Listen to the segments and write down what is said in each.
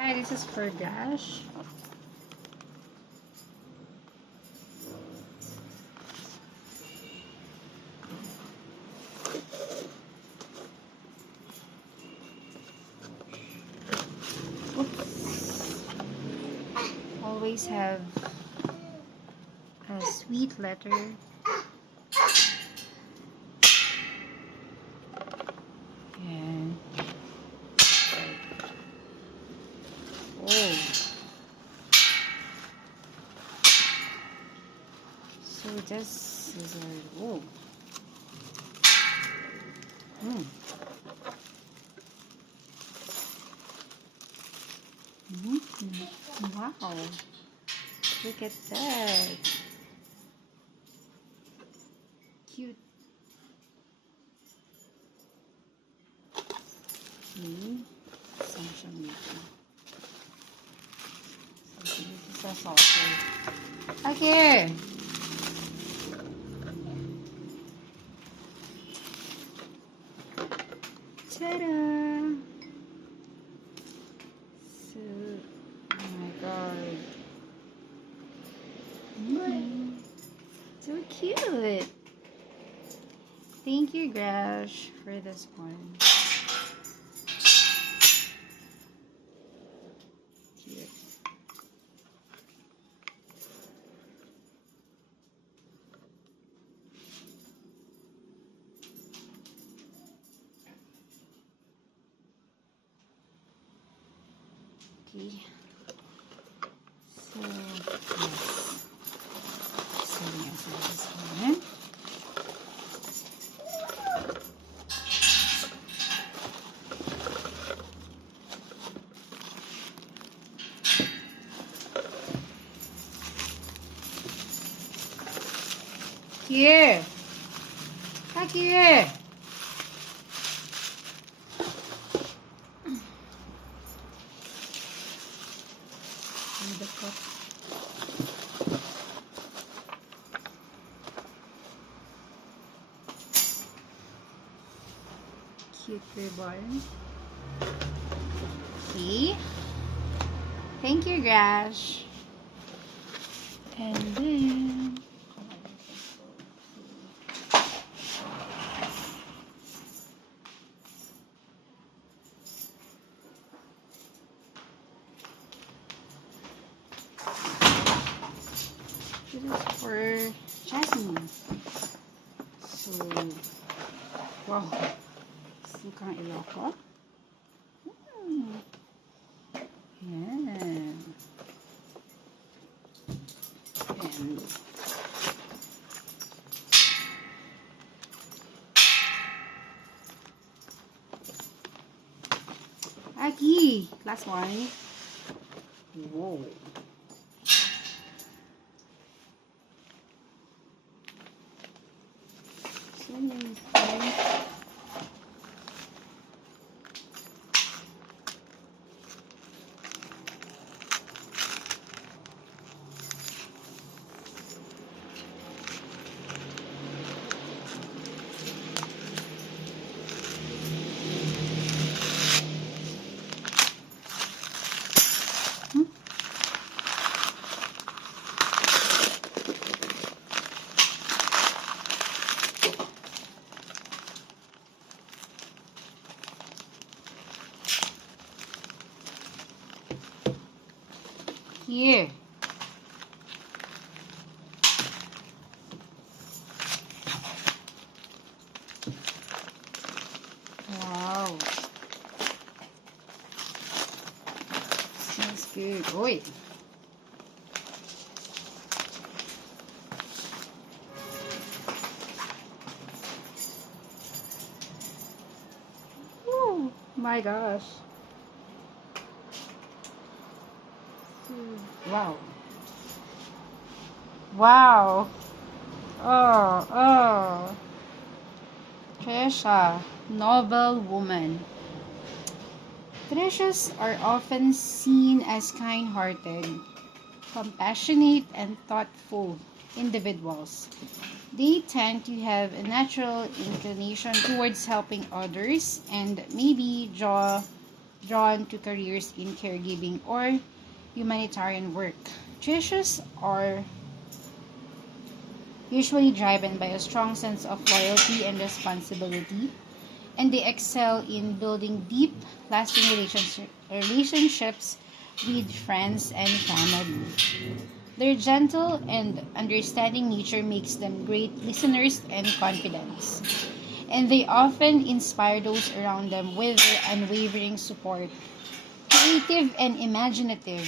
Hi, this is for Dash. Oops. Always have a sweet letter. And oh, so this is a oh. Mm. Mm-hmm. Wow, look at that. Cute. Social media. Social media sa saucer. Okay. Ta-da! So, oh my god. So cute. Thank you, Grash, for this one. Cute. Okay. So, yes. So, yes, this one. Here. Back here. The cup. Cute ribbon. Okay. Thank you, Grash. And then this is for Jasmine. So, wow. Mukhang iloko. Yeah. And Aki, last one. Whoa. So many things. Here. Wow. Smells good. Oi. Oh my gosh. Wow. Wow. Oh. Trisha, noble woman. Trishas are often seen as kind-hearted, compassionate, and thoughtful individuals. They tend to have a natural inclination towards helping others and maybe draw drawn to careers in caregiving or humanitarian work. Trishas are usually driven by a strong sense of loyalty and responsibility, and they excel in building deep, lasting relationships with friends and family. Their gentle and understanding nature makes them great listeners and confidants, and they often inspire those around them with their unwavering support. Creative and imaginative,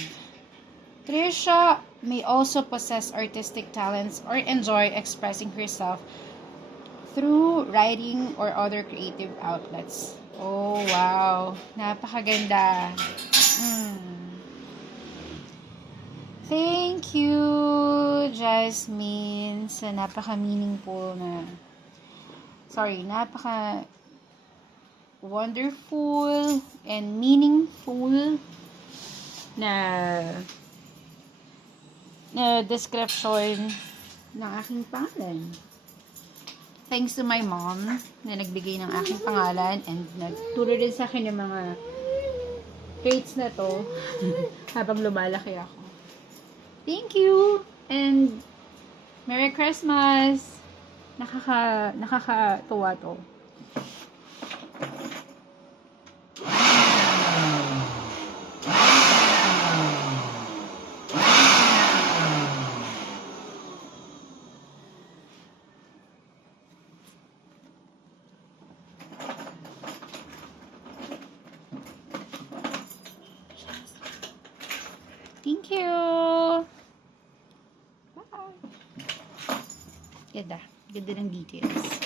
Trisha may also possess artistic talents or enjoy expressing herself through writing or other creative outlets. Oh, wow. Napakaganda. Mm. Thank you, Jasmine, sa napaka-meaningful na, napaka wonderful and meaningful na description ng aking pangalan. Thanks to my mom na nagbigay ng aking pangalan and nagturo din sa akin yung mga traits na to habang lumalaki ako. Thank you and Merry Christmas! Nakakatuwa to. Thank you. Bye. Ganda. Ganda ng details.